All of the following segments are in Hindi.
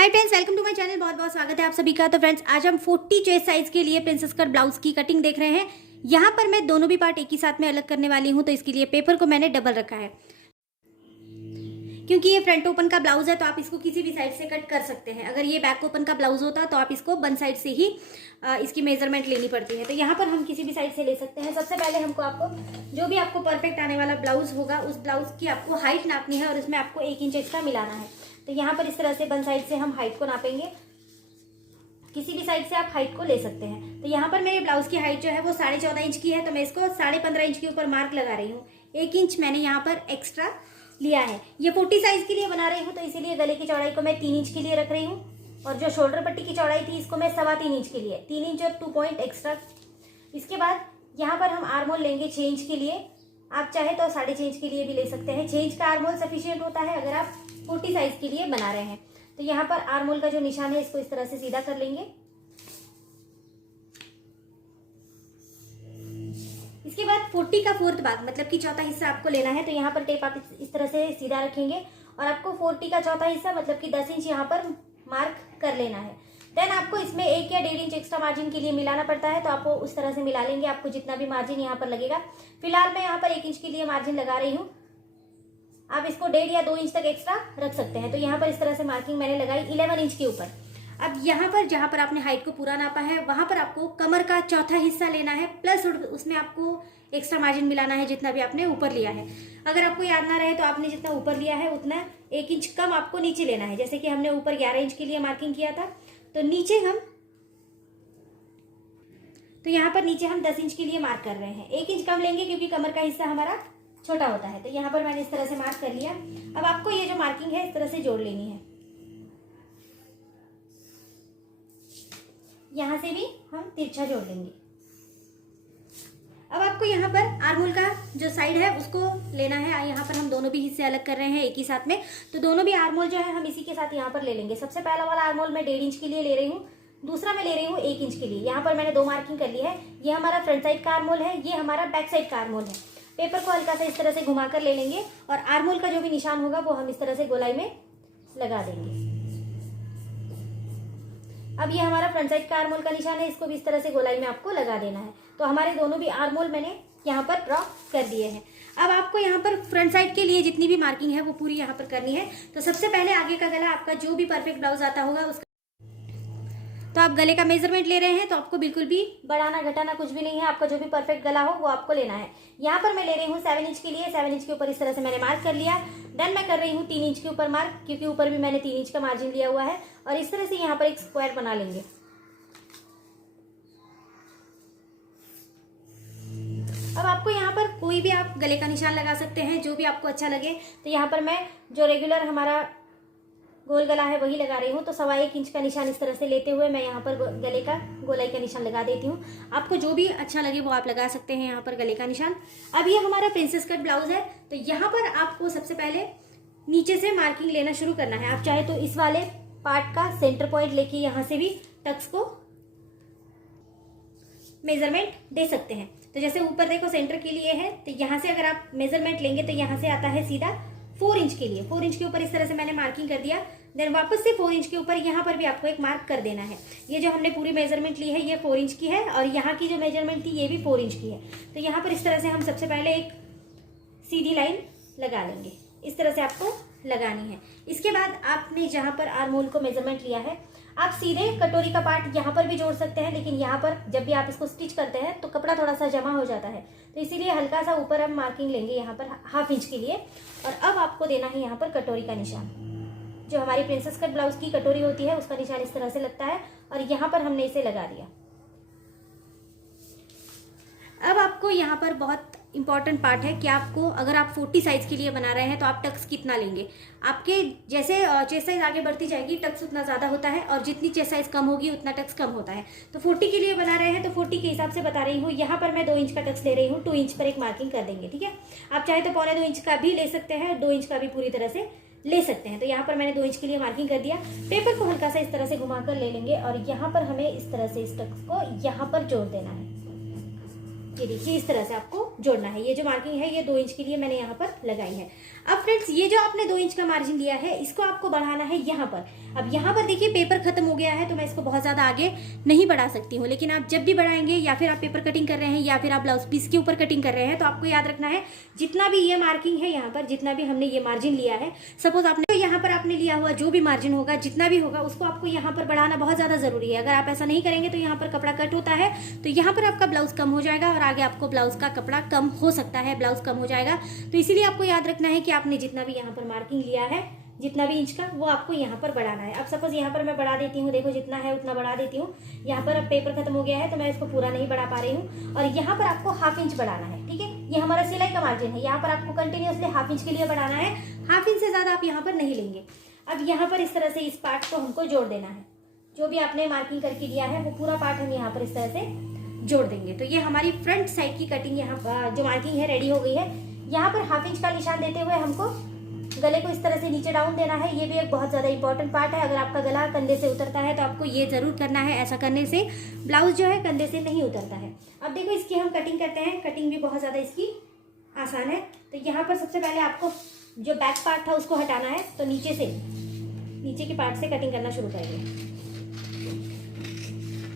Hi friends, welcome to my channel. बहुत बहुत स्वागत है आप सभी का। तो फ्रेंड्स, आज हम 40 चेस्ट साइज के लिए प्रिंसेस कट ब्लाउज की कटिंग देख रहे हैं। यहाँ पर मैं दोनों भी पार्ट एक ही साथ में अलग करने वाली हूँ, तो इसके लिए पेपर को मैंने डबल रखा है। क्योंकि ये फ्रंट ओपन का ब्लाउज है तो आप इसको किसी भी साइड से कट कर सकते हैं। अगर ये बैक ओपन का ब्लाउज होता तो आप इसको वन साइड से ही इसकी मेजरमेंट लेनी पड़ती है। तो यहाँ पर हम किसी भी साइड से ले सकते हैं। सबसे पहले हमको आपको जो भी आपको परफेक्ट आने वाला ब्लाउज होगा उस ब्लाउज की आपको हाइट नापनी है और उसमें आपको 1 इंच एक्स्ट्रा मिलाना है। तो यहाँ पर इस तरह से वन साइड से हम हाइट को नापेंगे। किसी भी साइड से आप हाइट को ले सकते हैं। तो यहाँ पर मेरे ब्लाउज की हाइट जो है वो 14.5 इंच की है, तो मैं इसको 15.5 इंच के ऊपर मार्क लगा रही हूँ। 1 इंच मैंने यहाँ पर एक्स्ट्रा लिया है। ये 40 साइज के लिए बना रही हूँ, तो इसीलिए गले की चौड़ाई को मैं 3 इंच के लिए रख रही हूँ और जो शोल्डर पट्टी की चौड़ाई थी इसको मैं 3.25 इंच के लिए, 3 इंच और 2 पॉइंट एक्स्ट्रा। इसके बाद यहाँ पर हम आर्म होल लेंगे 6 इंच के लिए। आप चाहे तो 6.5 इंच के लिए भी ले सकते हैं। 6 इंच का आर्म होल सफिशियंट होता है अगर आप 40 साइज के लिए बना रहे हैं। तो यहाँ पर आर्म होल का जो निशान है इसको इस तरह से सीधा कर लेंगे। इसके बाद 40 का फोर्थ भाग मतलब कि चौथा हिस्सा आपको लेना है। तो यहाँ पर टेप आप इस तरह से सीधा रखेंगे और आपको 40 का चौथा हिस्सा मतलब कि 10 इंच यहाँ पर मार्क कर लेना है। देन आपको इसमें 1 या 1.5 इंच एक्स्ट्रा मार्जिन के लिए मिलाना पड़ता है, तो आप वो उस तरह से मिला लेंगे। आपको जितना भी मार्जिन यहाँ पर लगेगा, फिलहाल मैं यहाँ पर 1 इंच के लिए मार्जिन लगा रही हूँ। आप इसको 1.5 या 2 इंच तक एक्स्ट्रा रख सकते हैं। तो यहाँ पर इस तरह से मार्किंग मैंने लगाई 11 इंच के ऊपर। अब यहाँ पर जहाँ पर आपने हाइट को पूरा नापा है वहां पर आपको कमर का चौथा हिस्सा लेना है, प्लस उसमें आपको एक्स्ट्रा मार्जिन मिलाना है जितना भी आपने ऊपर लिया है। अगर आपको याद ना रहे तो आपने जितना ऊपर लिया है उतना 1 इंच कम आपको नीचे लेना है। जैसे कि हमने ऊपर 11 इंच के लिए मार्किंग किया था, तो नीचे हम यहाँ पर नीचे हम 10 इंच के लिए मार्क कर रहे हैं। 1 इंच कम लेंगे क्योंकि कमर का हिस्सा हमारा छोटा होता है। तो यहाँ पर मैंने इस तरह से मार्क कर लिया। अब आपको ये जो मार्किंग है इस तरह से जोड़ लेनी है। यहां से भी हम तिरछा जोड़ लेंगे। अब आपको यहाँ पर आर्म होल का जो साइड है उसको लेना है। यहाँ पर हम दोनों भी हिस्से अलग कर रहे हैं एक ही साथ में, तो दोनों भी आर्म होल जो है हम इसी के साथ यहाँ पर ले लेंगे। सबसे पहला वाला आर्म होल मैं 1.5 इंच के लिए ले रही हूँ, दूसरा मैं ले रही हूँ 1 इंच के लिए। यहाँ पर मैंने 2 मार्किंग कर ली है। ये हमारा फ्रंट साइड का आर्म होल है, ये हमारा बैक साइड का आर्म होल है। पेपर को हल्का सा इस तरह से घुमाकर ले लेंगे और आर्म होल का जो भी निशान होगा वो हम इस तरह से गोलाई में लगा देंगे। अब ये हमारा फ्रंट साइड का आर्म होल का निशान है, इसको भी इस तरह से गोलाई में आपको लगा देना है। तो हमारे दोनों भी आर्म होल मैंने यहाँ पर ड्रॉ कर दिए हैं। अब आपको यहाँ पर फ्रंट साइड के लिए जितनी भी मार्किंग है वो पूरी यहाँ पर करनी है। तो सबसे पहले आगे का गला आपका जो भी परफेक्ट ब्लाउज आता होगा उसका, तो आप गले का मेजरमेंट ले रहे हैं तो आपको बिल्कुल भी बढ़ाना घटाना कुछ भी नहीं है। आपका जो भी परफेक्ट गला हो वो आपको लेना है। यहाँ पर मैं ले रही हूँ 7 इंच के लिए। 7 इंच के ऊपर इस तरह से मैंने मार्क कर लिया। देन मैं कर रही हूँ 3 इंच के ऊपर मार्क, क्योंकि ऊपर भी मैंने 3 इंच का मार्जिन लिया हुआ है। और इस तरह से यहाँ पर एक स्क्वायर बना लेंगे। अब आपको यहाँ पर कोई भी आप गले का निशान लगा सकते हैं जो भी आपको अच्छा लगे। तो यहाँ पर मैं जो रेगुलर हमारा गोल गला है वही लगा रही हूँ। तो 1.25 इंच का निशान इस तरह से लेते हुए मैं यहाँ पर गले का गोलाई का निशान लगा देती हूँ। आपको जो भी अच्छा लगे वो आप लगा सकते हैं यहाँ पर गले का निशान। अब ये हमारा प्रिंसेस कट ब्लाउज है, तो यहाँ पर आपको सबसे पहले नीचे से मार्किंग लेना शुरू करना है। आप चाहे तो इस वाले पार्ट का सेंटर पॉइंट लेके यहाँ से भी टक्स को मेजरमेंट दे सकते हैं। तो जैसे ऊपर देखो सेंटर के लिए है, तो यहाँ से अगर आप मेजरमेंट लेंगे तो यहाँ से आता है सीधा 4 इंच के लिए। 4 इंच के ऊपर इस तरह से मैंने मार्किंग कर दिया। देन वापस से 4 इंच के ऊपर यहाँ पर भी आपको एक मार्क कर देना है। ये जो हमने पूरी मेजरमेंट ली है ये 4 इंच की है और यहाँ की जो मेजरमेंट थी ये भी 4 इंच की है। तो यहाँ पर इस तरह से हम सबसे पहले एक सीधी लाइन लगा लेंगे। इस तरह से आपको लगानी है। इसके बाद आपने जहाँ पर आर्म होल को मेजरमेंट लिया है आप सीधे कटोरी का पार्ट यहाँ पर भी जोड़ सकते हैं, लेकिन यहाँ पर जब भी आप इसको स्टिच करते हैं तो कपड़ा थोड़ा सा जमा हो जाता है, तो इसीलिए हल्का सा ऊपर हम मार्किंग लेंगे यहाँ पर 1/2 इंच के लिए। और अब आपको देना है यहाँ पर कटोरी का निशान। जो हमारी प्रिंसेस कट ब्लाउज की कटोरी होती है उसका निशान इस तरह से लगता है और यहाँ पर हमने इसे लगा दिया। अब आपको यहाँ पर बहुत इंपॉर्टेंट पार्ट है कि आपको अगर आप 40 साइज के लिए बना रहे हैं तो आप टक्स कितना लेंगे। आपके जैसे चेस्ट साइज आगे बढ़ती जाएगी टक्स उतना ज़्यादा होता है और जितनी चेस्ट साइज कम होगी उतना टक्स कम होता है। तो 40 के लिए बना रहे हैं तो 40 के हिसाब से बता रही हूँ। यहाँ पर मैं 2 इंच का टक्स ले रही हूँ। 2 इंच पर एक मार्किंग कर देंगे, ठीक है। आप चाहे तो 1.25 इंच का भी ले सकते हैं, 2 इंच का भी पूरी तरह से ले सकते हैं। तो यहाँ पर मैंने 2 इंच के लिए मार्किंग कर दिया। पेपर को हल्का सा इस तरह से घुमाकर ले लेंगे और यहाँ पर हमें इस तरह से इस टक्स को यहाँ पर जोड़ देना है। ये देखिए इस तरह से आपको जोड़ना है। ये जो मार्किंग है ये 2 इंच के लिए मैंने यहाँ पर लगाई है। अब फ्रेंड्स ये जो आपने 2 इंच का मार्जिन लिया है इसको आपको बढ़ाना है यहाँ पर। अब यहाँ पर देखिए पेपर खत्म हो गया है तो मैं इसको बहुत ज्यादा आगे नहीं बढ़ा सकती हूँ, लेकिन आप जब भी बढ़ाएंगे या फिर आप पेपर कटिंग कर रहे हैं या फिर आप ब्लाउज पीस के ऊपर कटिंग कर रहे हैं तो आपको याद रखना है जितना भी ये मार्किंग है यहाँ पर, जितना भी हमने ये मार्जिन लिया है, सपोज आपने तो यहाँ पर आपने लिया हुआ जो भी मार्जिन होगा जितना भी होगा उसको आपको यहाँ पर बढ़ाना बहुत ज्यादा जरूरी है। अगर आप ऐसा नहीं करेंगे तो यहाँ पर कपड़ा कट होता है तो यहाँ पर आपका ब्लाउज कम हो जाएगा और आगे आपको ब्लाउज का कपड़ा कम हो सकता है, ब्लाउज कम हो जाएगा। तो इसीलिए आपको याद रखना है कि आपने जितना भी यहाँ पर मार्किंग लिया है, जितना भी इंच का, वो आपको यहाँ पर बढ़ाना है। अब सपोज यहाँ पर मैं बढ़ा देती हूँ, देखो जितना है उतना बढ़ा देती हूँ। यहाँ पर अब पेपर खत्म हो गया है तो मैं इसको पूरा नहीं बढ़ा पा रही हूँ और यहाँ पर आपको हाफ इंच बढ़ाना है। ठीक है, ये हमारा सिलाई का मार्जिन है, यहाँ पर आपको कंटिन्यूअसली हाफ इंच के लिए बढ़ाना है। हाफ इंच से ज्यादा आप यहाँ पर नहीं लेंगे। अब यहाँ पर इस तरह से इस पार्ट को हमको जोड़ देना है, जो भी आपने मार्किंग करके दिया है वो पूरा पार्ट हम यहाँ पर इस तरह से जोड़ देंगे। तो ये हमारी फ्रंट साइड की कटिंग यहाँ जो मार्किंग है रेडी हो गई है। यहाँ पर हाफ इंच का निशान देते हुए हमको गले को इस तरह से नीचे डाउन देना है। ये भी एक बहुत ज्यादा इंपॉर्टेंट पार्ट है। अगर आपका गला कंधे से उतरता है तो आपको ये जरूर करना है, ऐसा करने से ब्लाउज जो है कंधे से नहीं उतरता है। अब देखो इसकी हम कटिंग करते हैं, कटिंग भी बहुत ज्यादा इसकी आसान है। तो यहाँ पर सबसे पहले आपको जो बैक पार्ट था उसको हटाना है, तो नीचे के पार्ट से कटिंग करना शुरू करेंगे।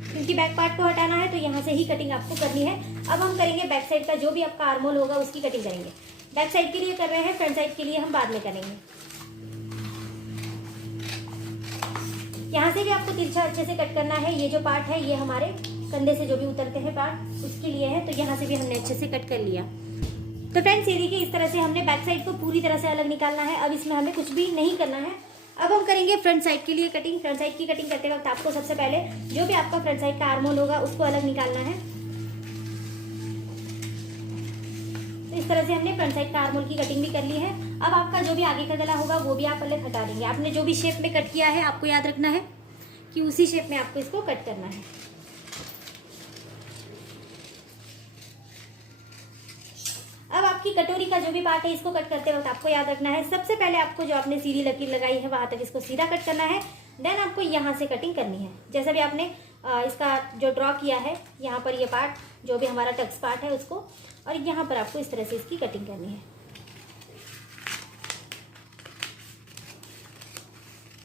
क्योंकि बैक पार्ट को हटाना है तो यहाँ से ही कटिंग आपको करनी है। अब हम करेंगे बैक साइड का, जो भी आपका आर्मोल होगा उसकी कटिंग करेंगे। बैक साइड के लिए कर रहे हैं, फ्रंट साइड के लिए हम बाद में करेंगे। यहाँ से भी आपको तिरछा अच्छे से कट करना है। ये जो पार्ट है ये हमारे कंधे से जो भी उतरते हैं पार्ट उसके लिए है, तो यहाँ से भी हमने अच्छे से कट कर लिया। तो फ्रेंड्स ये देखिए इस तरह से हमने बैक साइड को पूरी तरह से अलग निकालना है। अब इसमें हमें कुछ भी नहीं करना है। अब हम करेंगे फ्रंट साइड के लिए कटिंग। फ्रंट साइड की कटिंग करते वक्त आपको सबसे पहले जो भी आपका फ्रंट साइड का आर्मोल होगा उसको अलग निकालना है। तो इस तरह से हमने फ्रंट साइड का आर्मोल की कटिंग भी कर ली है। अब आपका जो भी आगे का गला होगा वो भी आप अलग हटा देंगे। आपने जो भी शेप में कट किया है आपको याद रखना है कि उसी शेप में आपको इसको कट करना है। अब आपकी कटोरी का जो भी पार्ट है इसको कट करते वक्त आपको याद रखना है सबसे पहले आपको जो आपने सीधी लकीर लगाई है वहां तक इसको सीधा कट करना है। देन आपको यहाँ से कटिंग करनी है। जैसा भी आपने इसका जो ड्रॉ किया है यहाँ पर ये पार्ट जो भी हमारा टक्स पार्ट है उसको, और यहाँ पर आपको इस तरह से इसकी कटिंग करनी है।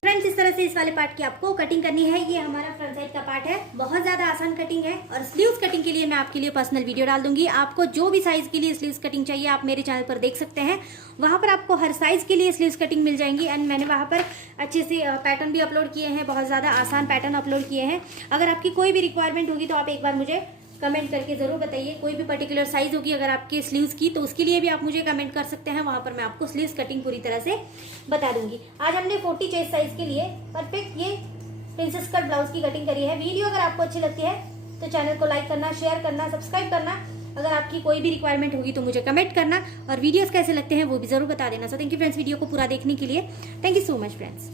फ्रेंड्स इस तरह से इस वाले पार्ट की आपको कटिंग करनी है। ये हमारा फ्रंट साइड का पार्ट है, बहुत ज्यादा आसान कटिंग है। और स्लीव्स कटिंग के लिए मैं आपके लिए पर्सनल वीडियो डाल दूंगी। आपको जो भी साइज के लिए स्लीव्स कटिंग चाहिए आप मेरे चैनल पर देख सकते हैं। वहां पर आपको हर साइज के लिए स्लीव्स कटिंग मिल जाएंगी। एंड मैंने वहां पर अच्छे से पैटर्न भी अपलोड किए हैं, बहुत ज्यादा आसान पैटर्न अपलोड किए हैं। अगर आपकी कोई भी रिक्वायरमेंट होगी तो आप एक बार मुझे कमेंट करके जरूर बताइए। कोई भी पर्टिकुलर साइज होगी अगर आपके स्लीव्स की तो उसके लिए भी आप मुझे कमेंट कर सकते हैं। वहां पर मैं आपको स्लीव्स कटिंग पूरी तरह से बता दूंगी। आज हमने 40 चेस्ट साइज के लिए परफेक्ट ये प्रिंसेस कट ब्लाउज की कटिंग करी है। वीडियो अगर आपको अच्छी लगती है तो चैनल को लाइक करना, शेयर करना, सब्सक्राइब करना। अगर आपकी कोई भी रिक्वायरमेंट होगी तो मुझे कमेंट करना और वीडियोस कैसे लगते हैं वो भी जरूर बता देना। So thank you friends video को पूरा देखने के लिए। Thank you so much friends.